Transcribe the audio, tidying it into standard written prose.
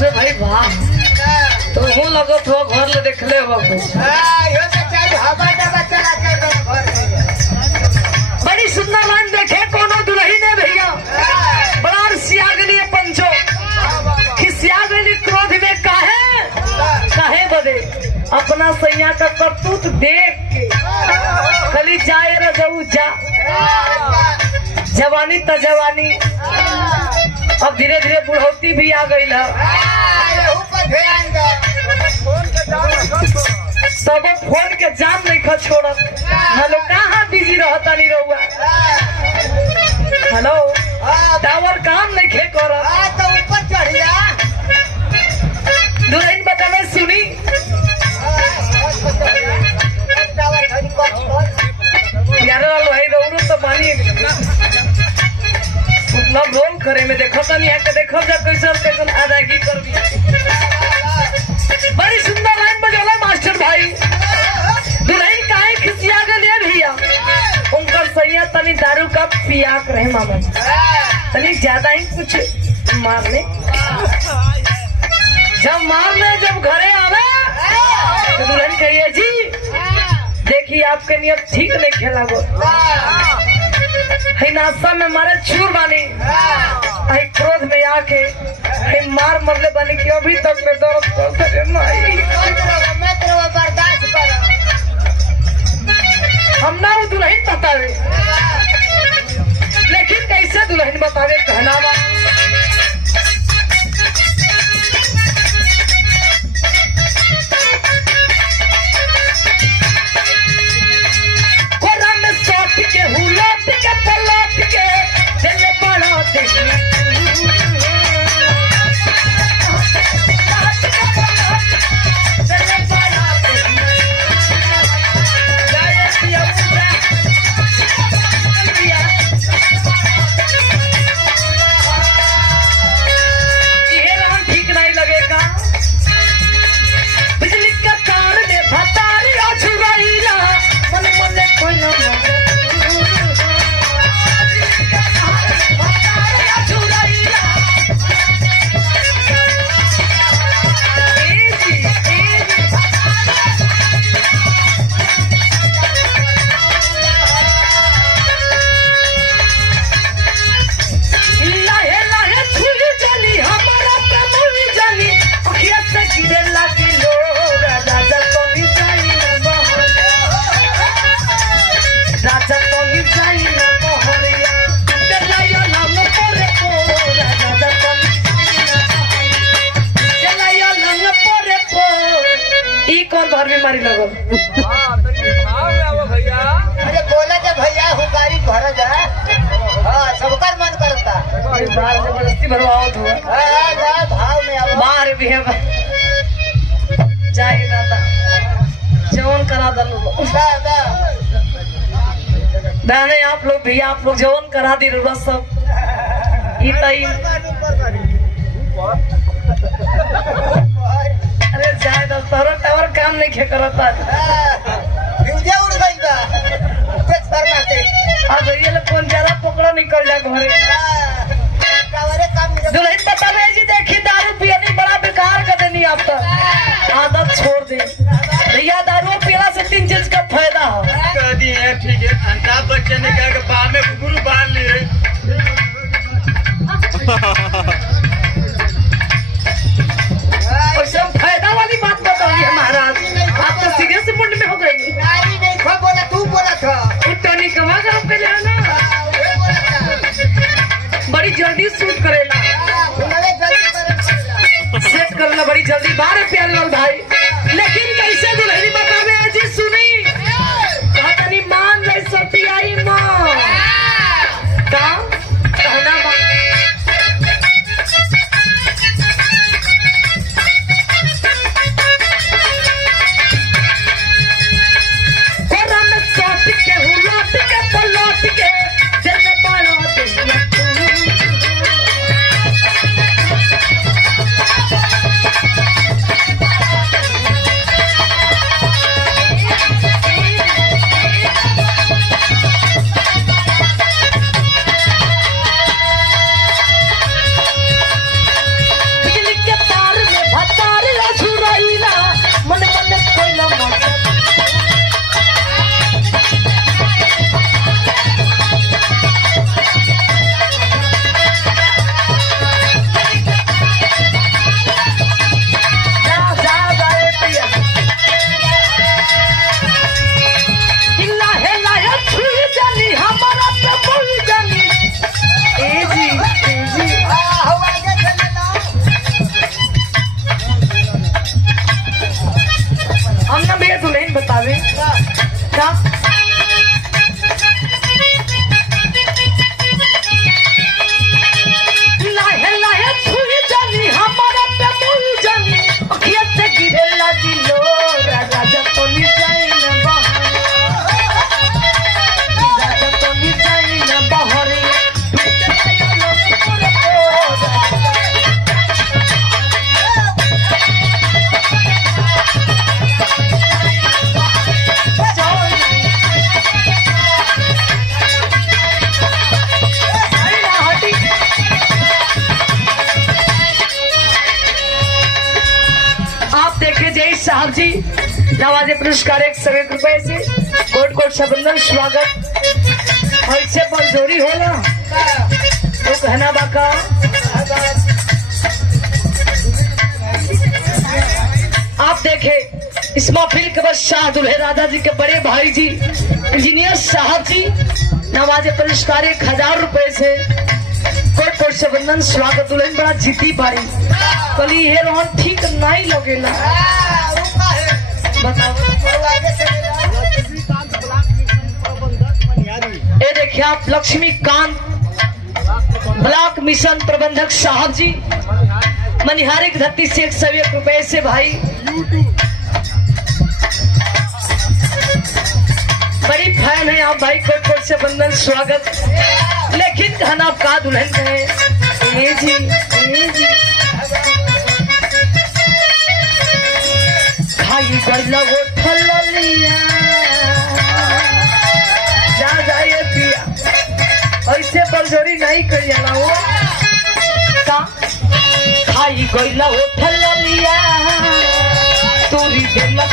Master भाई वाह तो हूँ लगो तो घर ले देख ले बड़ी सुंदर लाइन देखे कोनो दुल्ही ने भैया बड़ा सिया गली पंचो खिसिया गली क्रोध में काहे बदे अपना सैया का करतूत देख के कली जाए रजऊ जा जवानी त जवानी अब धीरे धीरे बुढ़ौती भी आ गई है सब फोन के जान नहीं खा छोड़त हेलो कहाँ बिजी रहता नहीं रहुआ हेलो टावर काम नहीं खे करत दुल्हन बतावे सुनी यार भाई रोड तो बानी मतलब रोल करे में देखो तो नहीं है कि देखो जब कैसे अदायगी कर दी बड़ी सुंदर लाइन बजौला मास्टर भाई दुल्हन काहे खिसिया गए भैया उनका सैया तनी दारू का पियाक रहे मामा तनी ज्यादा ही कुछ मारने जब घरे आवे तो दुल्हन कहिए जी देखिए आपके नियत ठीक नहीं खेला गो नाश्ता में मारे चूर बानी क्रोध में आके मार मरले बानी क्यों भी तक में दर्द हम ना वो दुल्हन बतावे लेकिन कैसे दुल्हन बतावे कहनावा बीमारी लगो भैया अरे बोला जब भैया हुकारी भर जा सबका मन करता जबरदस्ती भरवाओ तो भाव में बाहर भी है जाए दादा जवन करा दलो दाने आप लोग भी आप लोग जवन करा दी रुआ सब इतई अरे जाए तो तोरो टावर काम नहीं खे करता भिंजे उड़ गई बा तेज फरमा से अब ये लोग कौन ज्यादा पकड़ो निकल जा घरे टावरे काम नहीं दुल्हन बतावे जी देखी दारू पियनी बड़ा बेकार कर देनी आप तो आदत छोड़ दे भैया दारू पीला से 3 चीज का फायदा हो कह दी है ठीक है अमिताभ बच्चन ने कहा कि बाल में घुंघरू बांध लिए फायदा वाली बात बताइए महाराज आप तो सीरियस मुंड में हो गए नहीं खा बोला तू बोला था टोनी कमा कर पे जाना बड़ी जल्दी शूट करेला सेट करना बड़ी जल्दी 12 प्यार लाल भाई लेकिन कैसे दुल्हनी बतावे जी सुनी कहतनी मान गई सती आई मां का कहना साहब जी नवाजे पुरस्कार 101 रुपए से कोट कोट सबंदन स्वागत। ऐसे बलजोरी होला तो कहना बाका। आप देखे इस महफिल के बाद शाह दुल्हे राधा जी के बड़े भाई जी इंजीनियर साहब जी नवाजे पुरस्कार 1000 रुपए से कोट कोट से बंधन स्वागत। दुल्हन बड़ा जीती पारी कली हे रोहन ठीक नहीं लगेला। बताओ ये देखिए आप लक्ष्मीकांत ब्लॉक मिशन प्रबंधक साहब जी मनिहारी की धरती से 101 रुपए से भाई बड़ी फैन है आप भाई कोट कोट से बंधन स्वागत। लेकिन कहना आप का दुल्हन है ए जी खाई गइला वो ठल्लिया जा जाए पिया ऐसे बलजोरी नहीं करिया ना वो का खाई गइला वो ठल्लिया तोरी दिलक